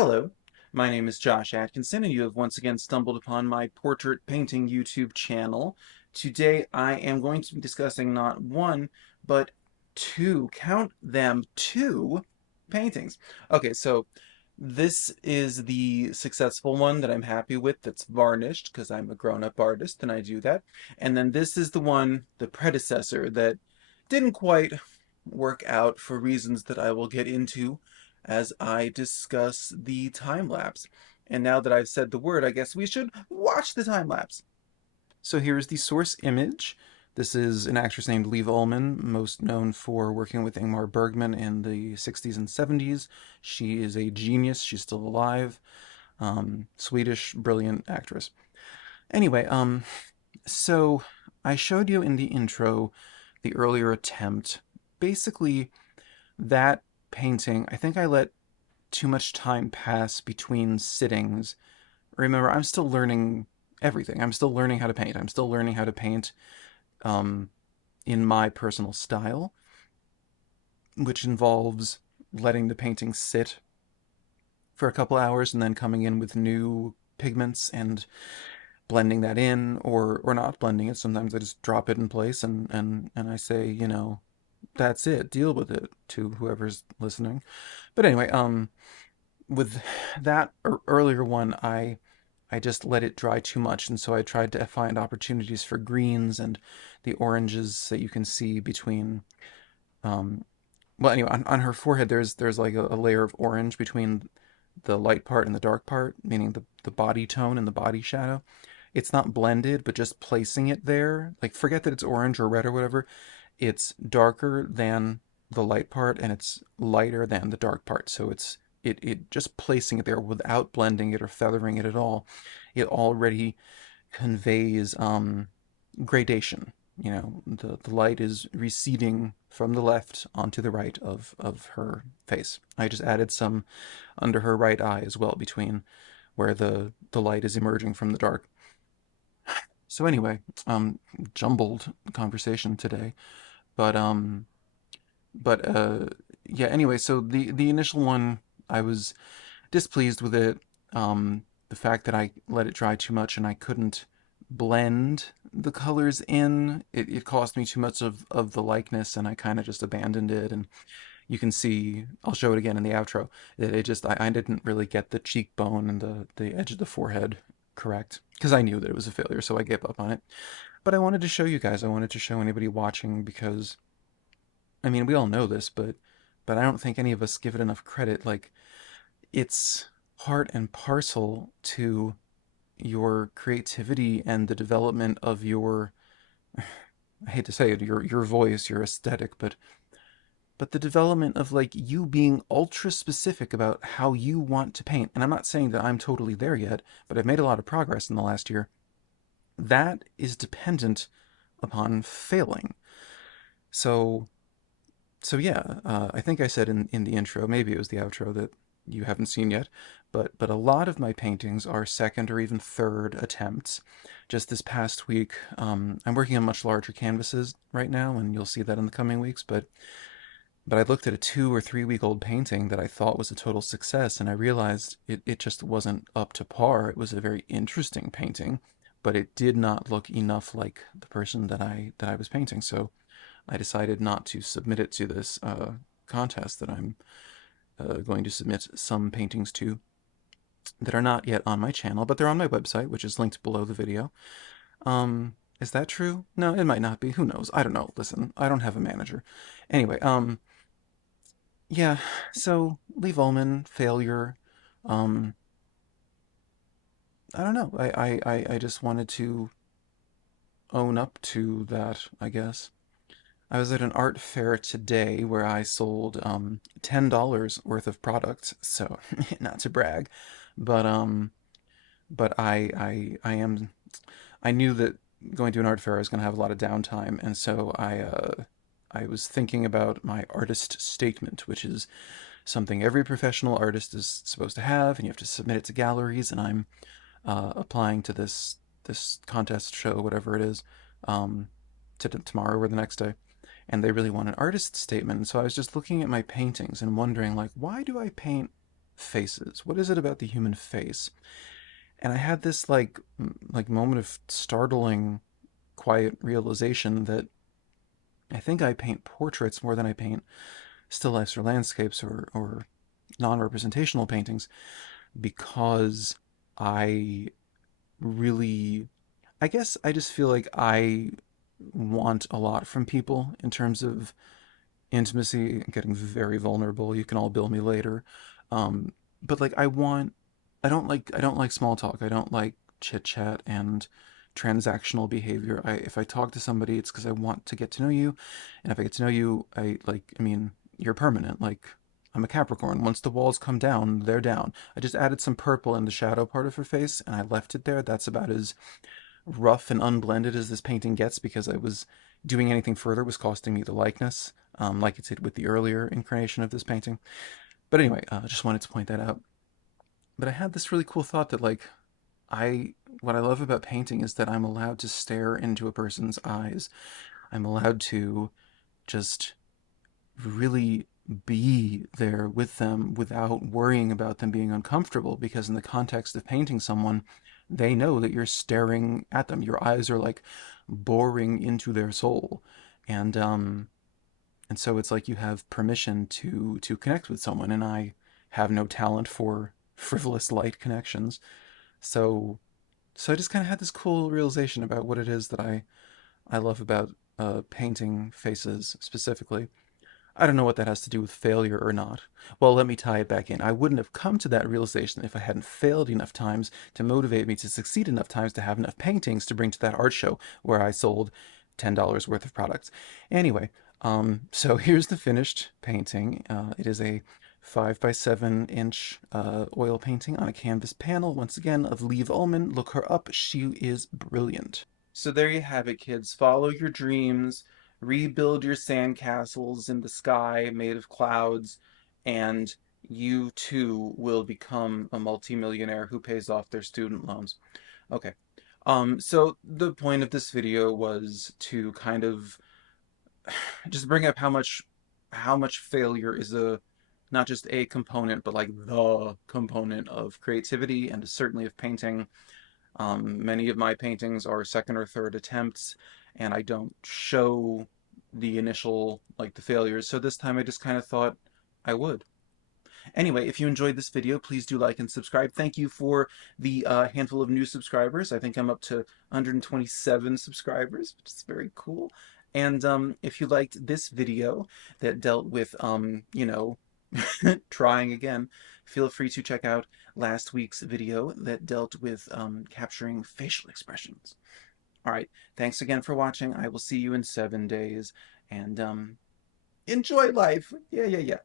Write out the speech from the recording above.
Hello, my name is Josh Atkinson, and you have once again stumbled upon my portrait painting YouTube channel. Today I am going to be discussing not one, but two, count them, two paintings. Okay, so this is the successful one that I'm happy with that's varnished because I'm a grown-up artist and I do that. And then this is the one, the predecessor, that didn't quite work out for reasons that I will get into as I discuss the time lapse. And now that I've said the word, I guess we should watch the time lapse. So here's the source image. This is an actress named Liv Ullmann, most known for working with Ingmar Bergman in the 60s and 70s. She is a genius. She's still alive. Swedish, brilliant actress. Anyway, so I showed you in the intro the earlier attempt. Basically, that painting, I think I let too much time pass between sittings. Remember, I'm still learning everything. I'm still learning how to paint. I'm still learning how to paint um, in my personal style, which involves letting the painting sit for a couple hours and then coming in with new pigments and blending that in or not blending it. Sometimes I just drop it in place and I say, that's it, deal with it to whoever's listening. But anyway, with that earlier one, I just let it dry too much, and so I tried to find opportunities for greens and the oranges that you can see between. Um, well, anyway, on her forehead, there's like a layer of orange between the light part and the dark part, meaning the body tone and the body shadow. It's not blended, but just placing it there, like forget that it's orange or red or whatever. It's darker than the light part and it's lighter than the dark part. So it just placing it there without blending it or feathering it at all, it already conveys gradation. The light is receding from the left onto the right of her face. I just added some under her right eye as well, between where the light is emerging from the dark. So anyway, jumbled conversation today, but but yeah. Anyway, so the initial one, I was displeased with it. The fact that I let it dry too much and I couldn't blend the colors in, it cost me too much of the likeness, and I kind of just abandoned it. And you can see, I'll show it again in the outro, that I didn't really get the cheekbone and the edge of the forehead correct because I knew that it was a failure, so I gave up on it. But I wanted to show you guys. I wanted to show anybody watching because I mean we all know this, but I don't think any of us give it enough credit. Like, it's part and parcel to your creativity and the development of your, I hate to say it, your voice, your aesthetic, but the development of like you being ultra specific about how you want to paint. And I'm not saying that I'm totally there yet, but I've made a lot of progress in the last year. That is dependent upon failing. So yeah, I think I said in the intro, maybe it was the outro, that you haven't seen yet, but a lot of my paintings are second or even third attempts. Just this past week, I'm working on much larger canvases right now, and you'll see that in the coming weeks. But I looked at a 2 or 3 week old painting that I thought was a total success, and I realized it just wasn't up to par. It was a very interesting painting, but it did not look enough like the person that I was painting. So I decided not to submit it to this contest that I'm going to submit some paintings to that are not yet on my channel, but they're on my website, which is linked below the video. Is that true? No, it might not be. Who knows? I don't know. Listen, I don't have a manager. Anyway, yeah. So Lee Ullman, failure. Um, I don't know. I just wanted to own up to that, I guess. I was at an art fair today where I sold $10 worth of products, so not to brag, but I knew that going to an art fair I was going to have a lot of downtime, and so I was thinking about my artist statement, which is something every professional artist is supposed to have, and you have to submit it to galleries, and I'm applying to this contest show, whatever it is, um, tomorrow or the next day, and they really want an artist statement. And so I was just looking at my paintings and wondering, like, why do I paint faces. What is it about the human face? And I had this like moment of startling, quiet realization that I think I paint portraits more than I paint still lifes or landscapes or non-representational paintings because I really, I guess I just feel like I want a lot from people in terms of intimacy and getting very vulnerable. You can all bill me later. Um, but like I don't like small talk. I don't like chit chat and transactional behavior. If I talk to somebody, it's because I want to get to know you, and if I get to know you, I mean, you're permanent. Like I'm a Capricorn. Once the walls come down, they're down. I just added some purple in the shadow part of her face, and I left it there. That's about as rough and unblended as this painting gets because I was doing anything further was costing me the likeness, like it did with the earlier incarnation of this painting. But anyway, I just wanted to point that out. But I had this really cool thought that I what I love about painting is that I'm allowed to stare into a person's eyes. I'm allowed to just really be there with them without worrying about them being uncomfortable because in the context of painting someone, they know that you're staring at them. Your eyes are like boring into their soul. And and so it's like you have permission to connect with someone and I have no talent for frivolous light connections. So so I just kind of had this cool realization about what it is that I love about painting faces specifically. I don't know what that has to do with failure or not. Well, let me tie it back in. I wouldn't have come to that realization if I hadn't failed enough times to motivate me to succeed enough times to have enough paintings to bring to that art show where I sold $10 worth of products. Anyway, so here's the finished painting. It is a 5 by 7 inch oil painting on a canvas panel, once again, of Liv Ullmann. Look her up. She is brilliant. So there you have it, kids. Follow your dreams, rebuild your sandcastles in the sky made of clouds, and you too will become a multimillionaire who pays off their student loans. Okay. So the point of this video was to kind of just bring up how much failure is a not just a component, but like the component of creativity and certainly of painting. Many of my paintings are second or third attempts, and I don't show the initial, like the failures. So this time I just kind of thought I would. Anyway, if you enjoyed this video, please do like and subscribe. Thank you for the handful of new subscribers. I think I'm up to 127 subscribers, which is very cool. And if you liked this video that dealt with, trying again, feel free to check out last week's video that dealt with capturing facial expressions. All right, thanks again for watching. I will see you in 7 days, and enjoy life. Yeah, yeah, yeah.